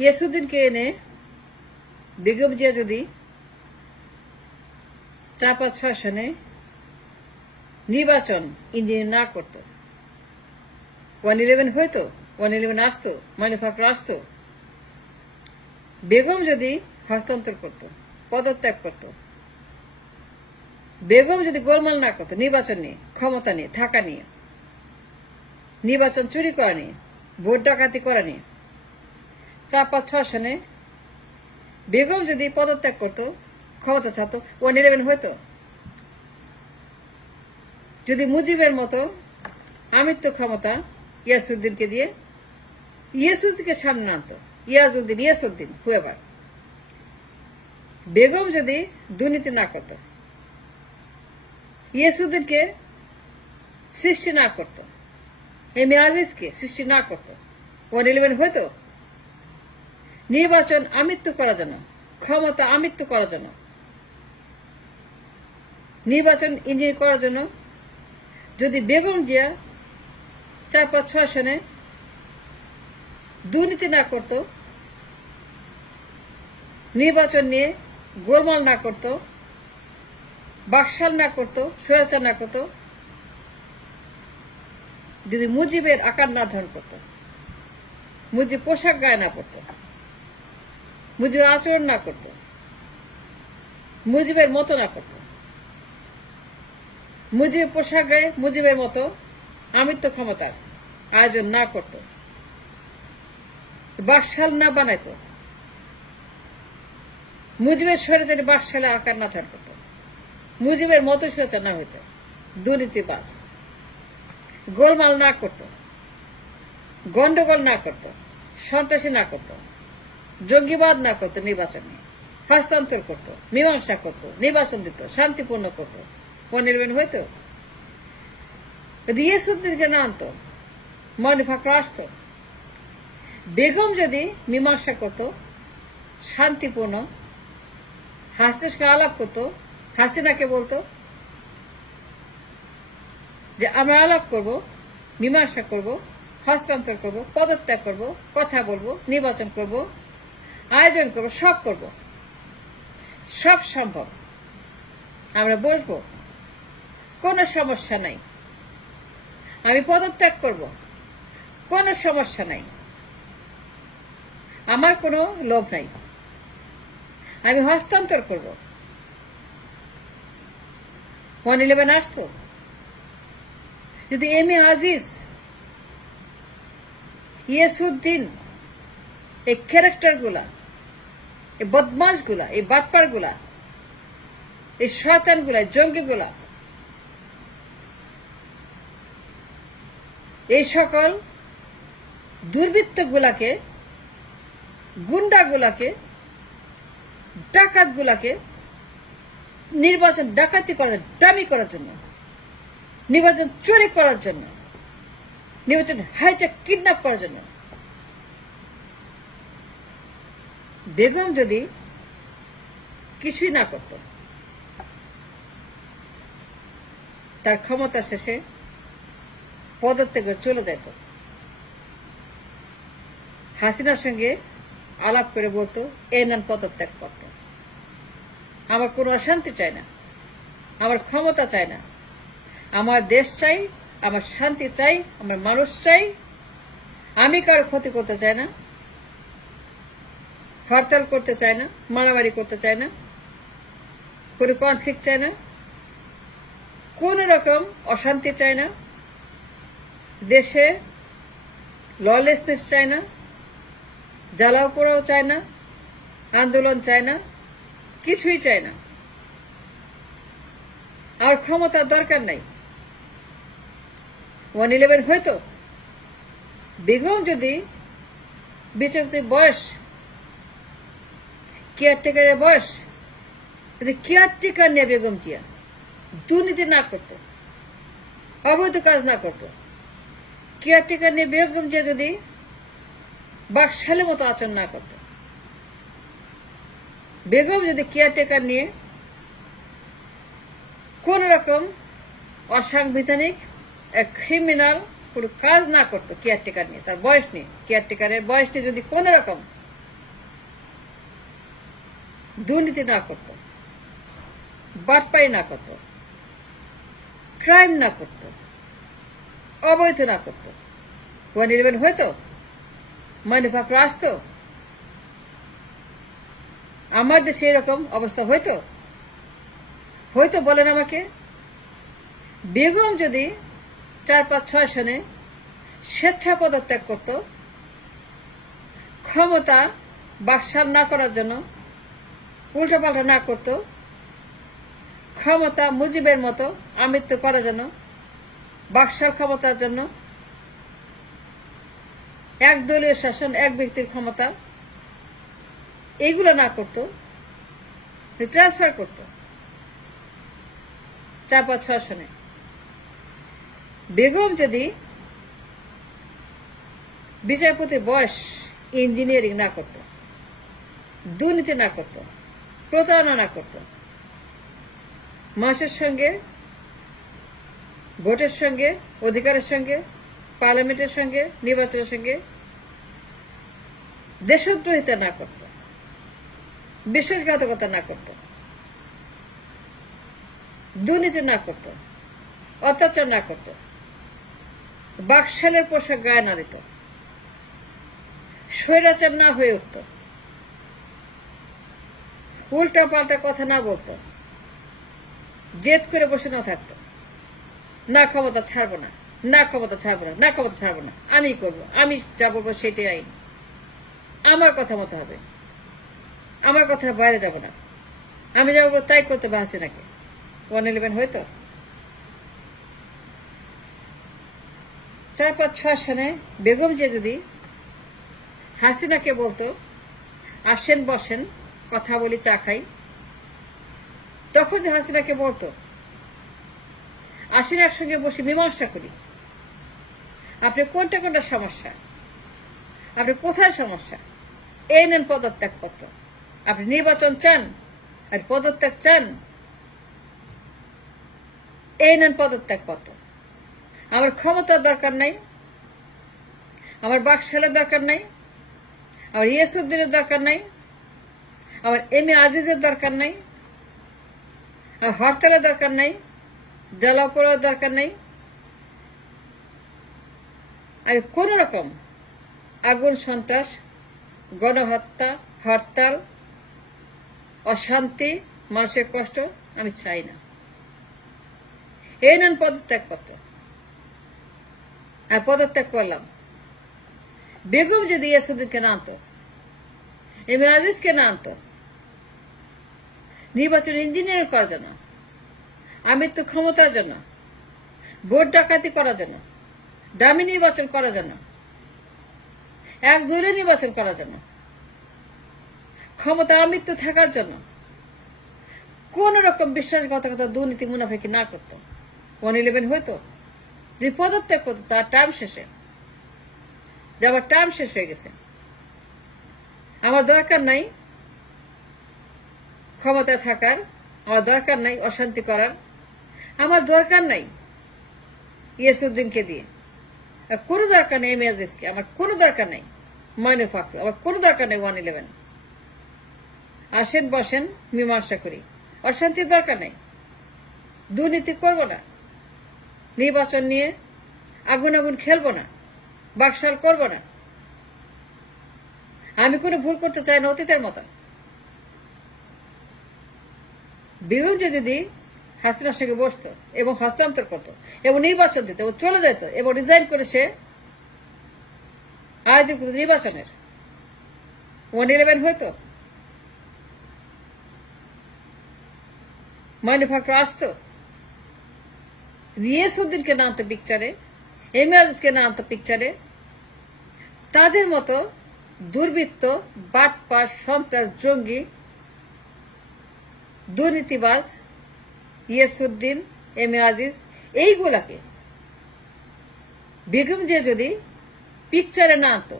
ইয়াসুদ্দিনকে এনে বেগম জিয়া যদি 4-5-6 সনে নির্বাচন ইঞ্জিনিয়ার না করত, 111 হইতো, 111 আসতো, মাইনুফাকরা আসতো, বেগম যদি হস্তান্তর করত, পদত্যাগ করত, বেগম যদি গোলমাল না করত নির্বাচন নিয়ে, ক্ষমতা নিয়ে, থাকা নিয়ে, নির্বাচন চুরি করা নিয়ে, ভোট ডাকাতি করা নিয়ে, 4-5-6 সনে বেগম যদি পদত্যাগ করত, ক্ষমতা ছাড়ত, 111 হইতো। যদি মুজিবের মতো আমিত্ব ক্ষমতা ইয়াসুদ্দিনকে দিয়ে ইয়াসুদ্দিনকে সামনে আনতো, ইয়াসুদ্দিন হুয়েবার, বেগম যদি দুর্নীতি না করত, ইয়াসুদ্দিনকে সৃষ্টি না করত, এমএ আজিজকে সৃষ্টি না করত, 111 হইতো। নির্বাচন আমিত্ব করার জন্য, ক্ষমতা আমিত্ব করার জন্য, নির্বাচন ইঞ্জিনিয়ার করার জন্য যদি বেগম জিয়া 4-5-6 সনে দুর্নীতি না করত, নির্বাচন নিয়ে গোলমাল না করত, বাকশাল না করত, স্বৈরাচার না করত, যদি মুজিবের আকার না ধারণ করত, মুজিব পোশাক গায়ে না পড়ত, মুজিবের আচরণ না করত, মুজিবের মতো না করত, মুজিবের পোশাক গায়ে মুজিবের মতো আমিত্ব ক্ষমতার আয়োজন না করত, বাকশাল না বানাইত, মুজিবের স্বৈরাচারী বাকশালে আকার না ধারণ করত, মুজিবের মতো স্বৈরাচার না হইত, দুর্নীতিবাজ, গোলমাল না করত, গন্ডগোল না করত, সন্ত্রাসী না করত, জঙ্গিবাদ না করত, নির্বাচনে হস্তান্তর করত, মীমাংসা করত, নির্বাচন দিত, শান্তিপূর্ণ করত, 111 হইতো। যদি ইয়াসুদ্দিনকে না আনতো, মাইনুফাকরা আসতো, বেগম যদি মীমাংসা করত, শান্তিপূর্ণ, হাসিনাকে আলাপ করত, হাসিনাকে বলতো যে আমরা আলাপ করব, মীমাংসা করব, হস্তান্তর করব, পদত্যাগ করব, কথা বলবো, নির্বাচন করব, আয়োজন করব, সব করব, সব সম্ভব, আমরা বসবো, কোনো সমস্যা নাই, আমি পদত্যাগ করব, কোনো সমস্যা নাই, আমার কোনো লোভ নাই, আমি হস্তান্তর করব, 111 আসতো। যদি এমএ আজিজ, ইয়াসুদ্দিন, এই ক্যারেক্টার গুলা, এই বদমাস গুলা, এই বাটপার গুলা, এই শয়তান গুলা, জঙ্গি গুলা, এই সকল দুর্বৃত্ত গুলাকে, গুন্ডা গুলাকে, ডাকাত গুলাকে নির্বাচন ডাকাতি করার, দামি করার জন্য, নির্বাচন চুরি করার জন্য, নির্বাচন হাইজ্যাক কিডন্যাপ করার জন্য বেগম যদি কিছুই না করত, তার ক্ষমতা শেষে পদত্যাগে চলে যেত, হাসিনার সঙ্গে আলাপ করে বলতো নেন পদত্যাগ করত, আমার কোনো অশান্তি চাই না, আমার ক্ষমতা চাই না, আমার দেশ চাই, আমার শান্তি চাই, আমার মানুষ চাই, আমি কারো ক্ষতি করতে চাই না, হরতাল করতে চাই না, মারামারি করতে চাই না, কোনো কনফ্লিক্ট চাই না, কোন রকম অশান্তি চাই না, দেশে ললেসনেস চাই না, জ্বালাও পোড়াও চাই না, আন্দোলন চাই না, কিছুই চাই না, আর ক্ষমতার দরকার নাই। 111 হয়তো বেগম যদি বিচারপতির বয়স, কেয়ারটেকারের বয়স, যদি কেয়ারটেকার নিয়ে বেগম জিয়া দুর্নীতি না করত, অবৈধ কাজ না করত, কেয়ারটেকার নিয়ে বেগম জিয়া যদি বাকশালের মতো আচরণ না করত, বেগম যদি কেয়ারটেকার নিয়ে কোন রকম অসাংবিধানিক ক্রিমিনাল কোনো কাজ না করতো, কেয়ারটেকার নিয়ে, তার বয়স নিয়ে, কেয়ারটেকারের বয়স নিয়ে যদি কোন রকম দুর্নীতি না করত, বাটপাড়ি না করত, ক্রাইম না করত, অবৈধ না করত, 111 হয়তো, মানিফাকরা আসতো, আমার দেশে এরকম অবস্থা হয়তো হয়তো বলেন আমাকে। বেগম যদি 4-5-6 সনে স্বেচ্ছা পদত্যাগ করত, ক্ষমতা বাকশাল না করার জন্য, উল্টাপাল্টা না করত, ক্ষমতা মুজিবের মতো আমৃত্যু করার জন্য, বাকশাল ক্ষমতার জন্য, একদলীয় শাসন, এক ব্যক্তির ক্ষমতা, এইগুলো না করত, ট্রান্সফার করত 4-5-6 সনে। বেগম যদি বিচারপতির বয়স ইঞ্জিনিয়ারিং না করত, দুর্নীতি না করত, প্রতারণা না করত, মানুষের সঙ্গে, ভোটের সঙ্গে, অধিকারের সঙ্গে, পার্লামেন্টের সঙ্গে, নির্বাচনের সঙ্গে দেশদ্রোহিতা না করত, বিশ্বাসঘাতকতা না করত, দুর্নীতি না করত, অত্যাচার না করত, বাকশালের পোশাক গায়ে না দিত, স্বৈরাচার না হয়ে উঠত, উল্টা পাল্টা কথা না বলত, জেদ করে বসে না থাকত, না ক্ষমতা ছাড়বো না, না ক্ষমতা ছাড়বো না, না ক্ষমতা ছাড়বো না, আমি করব, আমি যা বলবো সেটাই আইন, আমার কথা মতো হবে, আমার কথা বাইরে যাব না, আমি যা বলবো তাই করতে হবে হাসিনাকে। 111 হয়তো 4-5-6 সনে বেগম যে যদি হাসিনাকে বলতো আসেন বসেন কথা বলি চা খাই, তখন যে হাসিনাকে বলতো আসেন একসঙ্গে বসে মীমাংসা করি, আপনি কোনটা কোনটা সমস্যা, আপনি কোথায় সমস্যা, এই নেন পদত্যাগপত্র, আপনি নির্বাচন চান আর পদত্যাগ চান, এই নেন পদত্যাগপত্র, আমার ক্ষমতার দরকার নাই, আমার বাকশালের দরকার নাই, আমার ইয়াসউদ্দিনের দরকার নাই, আমার এম.এ. আজিজের দরকার নাই, আমার হরতালের দরকার নাই, জলাপড়ার দরকার নাই, আমি কোন রকম আগুন সন্ত্রাস, গণহত্যা, হরতাল, অশান্তি, মানুষের কষ্ট আমি চাই না, এই নেন পদত্যাগপত্র। আমি পদত্যাগ করলাম। বেগম যদি ইয়াসউদ্দিনকে না আনতো, এম.এ. আজিজকে না আনতো নির্বাচন ইঞ্জিনিয়ারিং করার জন্য, আমৃত্যু ক্ষমতার জন্য, ভোট ডাকাতি করার জন্য, দামি নির্বাচন করার জন্য, এক দূরে নির্বাচন করার জন্য, ক্ষমতা আমৃত্যু থাকার জন্য, কোন রকম বিশ্বাসঘাতকতা, দুর্নীতি, মুনাফিকি না করত, 111 হয়তো। যে পদত্যাগ করতো তার টার্ম শেষে, যে আমার টার্ম শেষ হয়ে গেছে, আমার দরকার নাই ক্ষমতায় থাকার, আমার দরকার নাই অশান্তি করার, আমার দরকার নাই ইয়াসউদ্দিনকে দিয়ে, কোনো দরকার নেই এম.এ. আজিজকে, আমার কোনো দরকার নাই মানিফাকরা, আমার কোনো দরকার নেই 111, আসেন বসেন মীমাংসা করি, অশান্তির দরকার নেই, দুর্নীতি করব না, নির্বাচন নিয়ে আগুন আগুন খেলবো না, বাকশাল করব না, আমি কোনো ভুল করতে চাই না অতীতের মতন। বেগম যদি হাসিনার সঙ্গে বসতো এবং হস্তান্তর করত এবং নির্বাচন দিত এবং চলে যেত এবং রিজাইন করে সে আয়োজক নির্বাচনের, 111 হয়তো, মানিফাকরা আসতো, ইয়াসউদ্দিনকে না আনতো পিকচারে, এম.এ. আজিজকে না আনতো পিকচারে, তাদের মতো দুর্বৃত্ত, বাটপার, সন্ত্রাস, জঙ্গি, দুর্নীতিবাজ ইয়াসউদ্দিন, এম.এ. আজিজ, এইগুলাকে বেগম যে যদি পিকচারে না আনতো,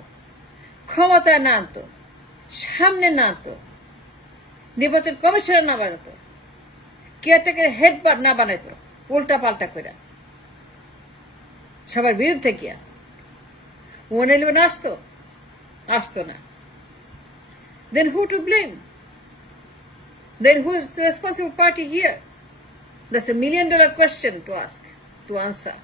ক্ষমতায় না আনতো, সামনে না আনতো, নির্বাচন কমিশনার না বানাতো, কেয়ারটেকার হেড না বানাইতো, উল্টা পাল্টা করে সবার বিরুদ্ধে গিয়া 111 আসতো না, then who to blame? then who is the responsible party here? That's $1 million question to ask, to answer.